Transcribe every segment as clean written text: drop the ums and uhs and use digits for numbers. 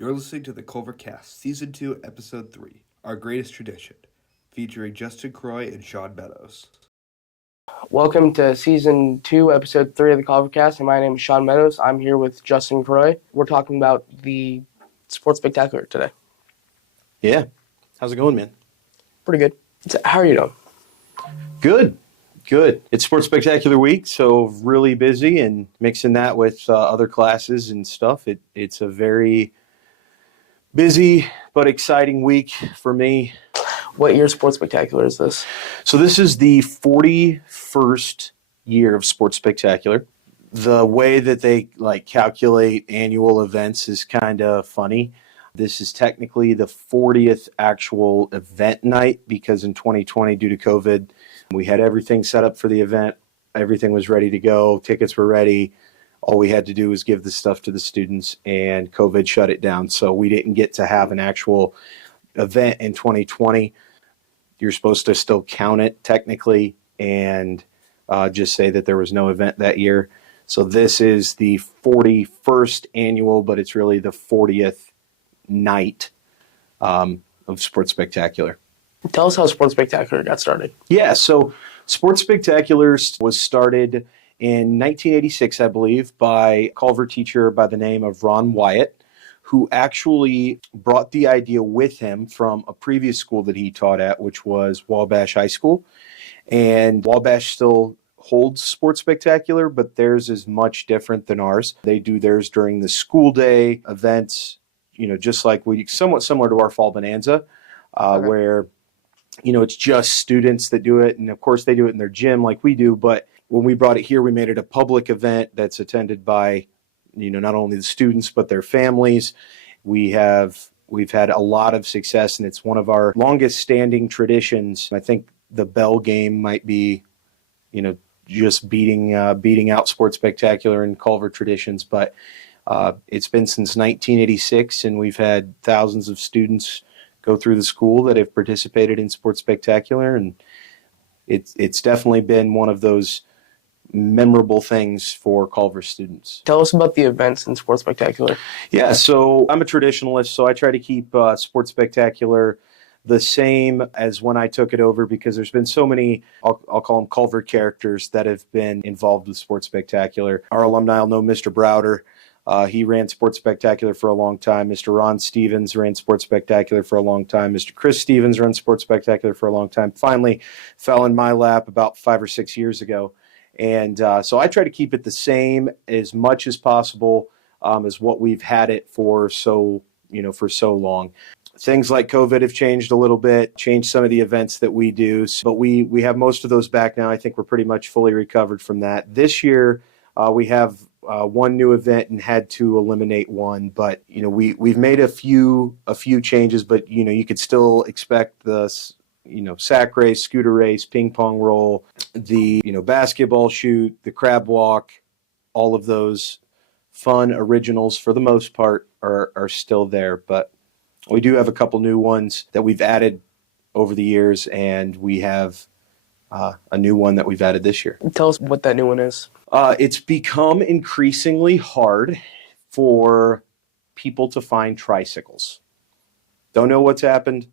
You're listening to the CulverCast, Season 2, Episode 3, Our Greatest Tradition, featuring Justin Croy and Sean Meadows. Welcome to Season 2, Episode 3 of the CulverCast, and my name is Sean Meadows. I'm here with Justin Croy. We're talking about the Sports Spectacular today. Yeah. How's it going, man? Pretty good. How are you doing? Good. It's Sports Spectacular week, so really busy, and mixing that with other classes and stuff. It's a very busy but exciting week for me. What year's Sports Spectacular is this? So this is the 41st year of Sports Spectacular. The way that they calculate annual events is kind of funny. This is technically the 40th actual event night because in 2020, due to COVID, we had everything set up for the event. Everything was ready to go. Tickets were ready. All we had to do was give the stuff to the students, and COVID shut it down. So we didn't get to have an actual event in 2020. You're supposed to still count it technically and just say that there was no event that year. So this is the 41st annual, but it's really the 40th night of Sports Spectacular. Tell us how Sports Spectacular got started. Yeah, so Sports Spectacular was started in 1986, I believe, by a Culver teacher by the name of Ron Wyatt, who actually brought the idea with him from a previous school that he taught at, which was Wabash High School. And Wabash still holds Sports Spectacular, but theirs is much different than ours. They do theirs during the school day events, just like somewhat similar to our Fall Bonanza, where it's just students that do it. And of course they do it in their gym like we do. But when we brought it here, we made it a public event that's attended by, not only the students, but their families. We've had a lot of success, and it's one of our longest standing traditions. I think the Bell game might be, just beating out Sports Spectacular and Culver traditions. But it's been since 1986, and we've had thousands of students go through the school that have participated in Sports Spectacular, and it's definitely been one of those memorable things for Culver students. Tell us about the events in Sports Spectacular. Yeah, so I'm a traditionalist, so I try to keep Sports Spectacular the same as when I took it over, because there's been so many, I'll call them Culver characters that have been involved with Sports Spectacular. Our alumni will know Mr. Browder. He ran Sports Spectacular for a long time. Mr. Ron Stevens ran Sports Spectacular for a long time. Mr. Chris Stevens ran Sports Spectacular for a long time. Finally fell in my lap about 5 or 6 years ago. And so I try to keep it the same as much as possible as what we've had it for so long. Things like COVID have changed a little bit, changed some of the events that we do, but we have most of those back now. I think we're pretty much fully recovered from that. This year, we have one new event and had to eliminate one, but we've made a few changes, but you could still expect the sack race, scooter race, ping pong roll, the basketball shoot, the crab walk. All of those fun originals for the most part are still there, but we do have a couple new ones that we've added over the years, and we have a new one that we've added this year. Tell us what that new one is. It's become increasingly hard for people to find tricycles. Don't know what's happened,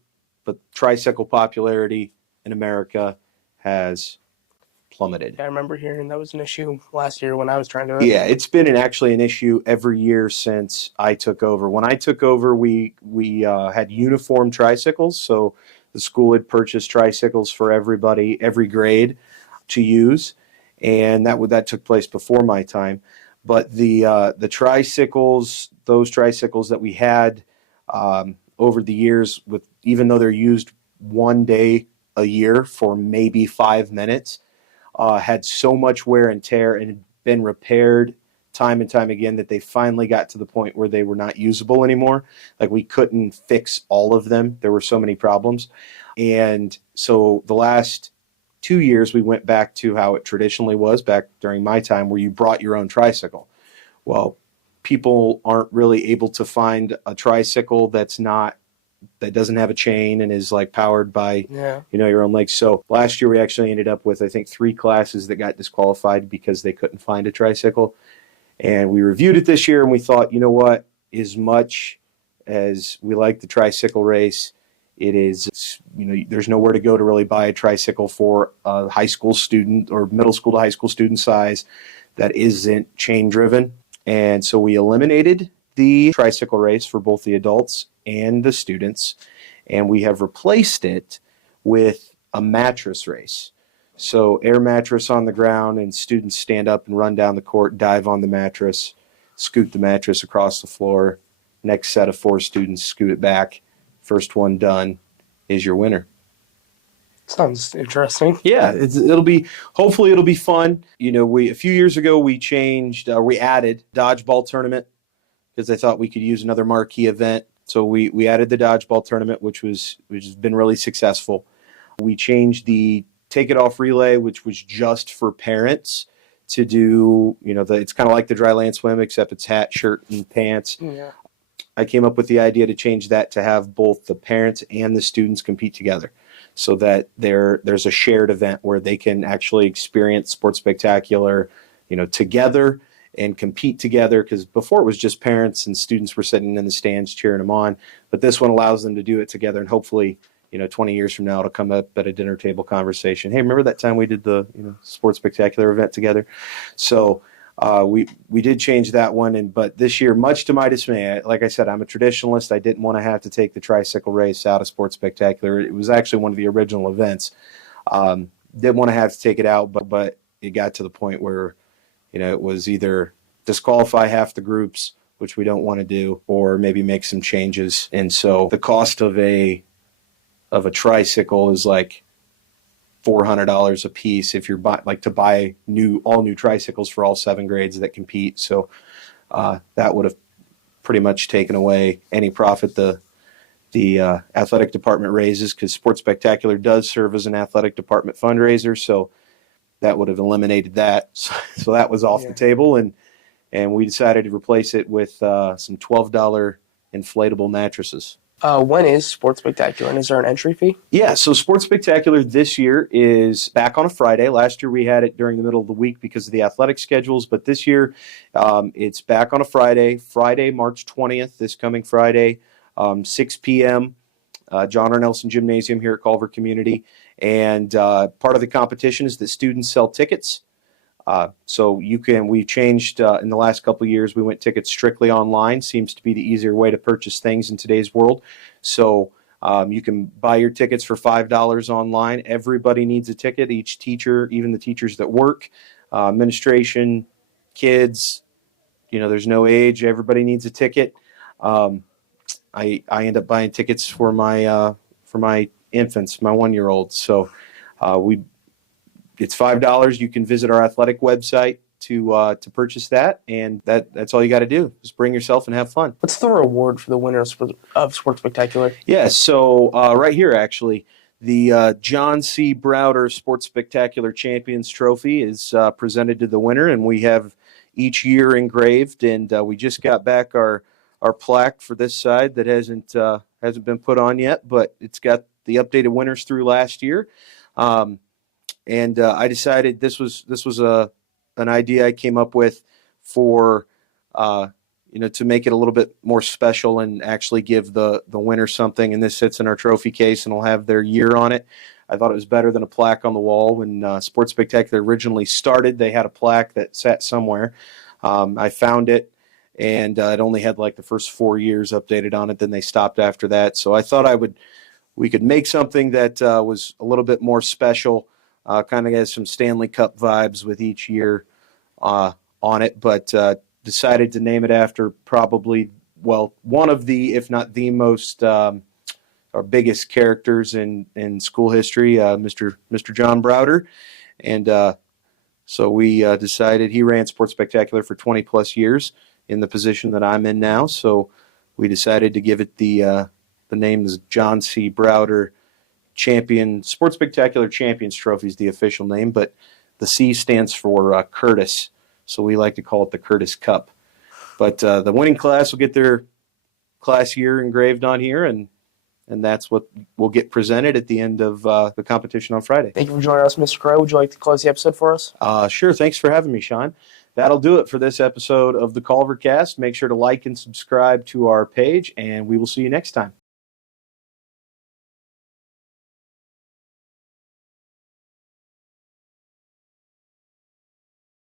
but tricycle popularity in America has plummeted. I remember hearing that was an issue last year when I was trying to. Yeah, it's been actually an issue every year since I took over. When I took over, we had uniform tricycles, so the school had purchased tricycles for everybody, every grade, to use, and that took place before my time. But the tricycles, those tricycles that we had over the years, even though they're used one day a year for maybe 5 minutes, had so much wear and tear and had been repaired time and time again that they finally got to the point where they were not usable anymore. Like, we couldn't fix all of them. There were so many problems. And so the last 2 years, we went back to how it traditionally was back during my time, where you brought your own tricycle. Well, people aren't really able to find a tricycle that doesn't have a chain and is powered by your own legs. So last year we actually ended up with, I think, 3 classes that got disqualified because they couldn't find a tricycle. And we reviewed it this year, and we thought, as much as we like the tricycle race. It is, there's nowhere to go to really buy a tricycle for a high school student or middle school to high school student size that isn't chain driven. And so we eliminated the tricycle race for both the adults and the students, and we have replaced it with a mattress race. So air mattress on the ground, and students stand up and run down the court, dive on the mattress, scoot the mattress across the floor. Next set of 4 students scoot it back. First one done is your winner. Sounds interesting. Yeah, hopefully it'll be fun. A few years ago we added dodgeball tournament because I thought we could use another marquee event. So we added the dodgeball tournament, which has been really successful. We changed the take it off relay, which was just for parents to do. It's kind of like the dry land swim, except it's hat, shirt, and pants. Yeah. I came up with the idea to change that to have both the parents and the students compete together, so that there's a shared event where they can actually experience Sports Spectacular, together and compete together. Because before it was just parents and students were sitting in the stands cheering them on, but this one allows them to do it together, and hopefully, 20 years from now, it'll come up at a dinner table conversation. Hey, remember that time we did the Sports Spectacular event together? So we did change that one, but this year, much to my dismay, like I said, I'm a traditionalist. I didn't want to have to take the tricycle race out of Sports Spectacular. It was actually one of the original events. Didn't want to have to take it out, but it got to the point where it was either disqualify half the groups, which we don't want to do, or maybe make some changes. And so the cost of a tricycle is like $400 a piece if you're to buy all new tricycles for all 7 grades that compete. So that would have pretty much taken away any profit the athletic department raises, because Sports Spectacular does serve as an athletic department fundraiser. So that would have eliminated that. So that was off the table, and we decided to replace it with some $12 inflatable mattresses. When is Sports Spectacular, and is there an entry fee? Yeah, so Sports Spectacular this year is back on a Friday. Last year we had it during the middle of the week because of the athletic schedules, but this year it's back on a Friday, March 20th, this coming Friday, 6 p.m., John R. Nelson Gymnasium here at Culver Community. And part of the competition is that students sell tickets. So we've changed in the last couple of years. We went tickets strictly online. Seems to be the easier way to purchase things in today's world. So you can buy your tickets for $5 online. Everybody needs a ticket. Each teacher, even the teachers that work, administration, kids, there's no age. Everybody needs a ticket. I end up buying tickets for my infants, my 1-year-old. So it's $5. You can visit our athletic website to purchase that, and that's all you got to do. Just bring yourself and have fun. What's the reward for the winner of Sports Spectacular? Yeah, so right here, actually, the John C. Browder Sports Spectacular Champions Trophy is presented to the winner, and we have each year engraved, and we just got back our plaque for this side that hasn't been put on yet, but it's got the updated winners through last year. And I decided this was an idea I came up with for to make it a little bit more special and actually give the winner something. And this sits in our trophy case and will have their year on it. I thought it was better than a plaque on the wall. When Sports Spectacular originally started, they had a plaque that sat somewhere. I found it, and it only had like the first 4 years updated on it. Then they stopped after that. So I thought we could make something that was a little bit more special. Kind of has some Stanley Cup vibes with each year on it, but decided to name it after probably, one of the, if not the most, our biggest characters in school history, Mr. John Browder. And so we decided, he ran Sports Spectacular for 20 plus years in the position that I'm in now. So we decided to give it the name is John C. Browder Sports Spectacular Champions Trophy is the official name, but the C stands for Curtis, so we like to call it the Curtis Cup. But the winning class will get their class year engraved on here, and that's what will get presented at the end of the competition on Friday. Thank you for joining us, Mr. Croy. Would you like to close the episode for us? Sure. Thanks for having me, Sean. that'll do it for this episode of the CulverCast. Make sure to like and subscribe to our page, and we will see you next time.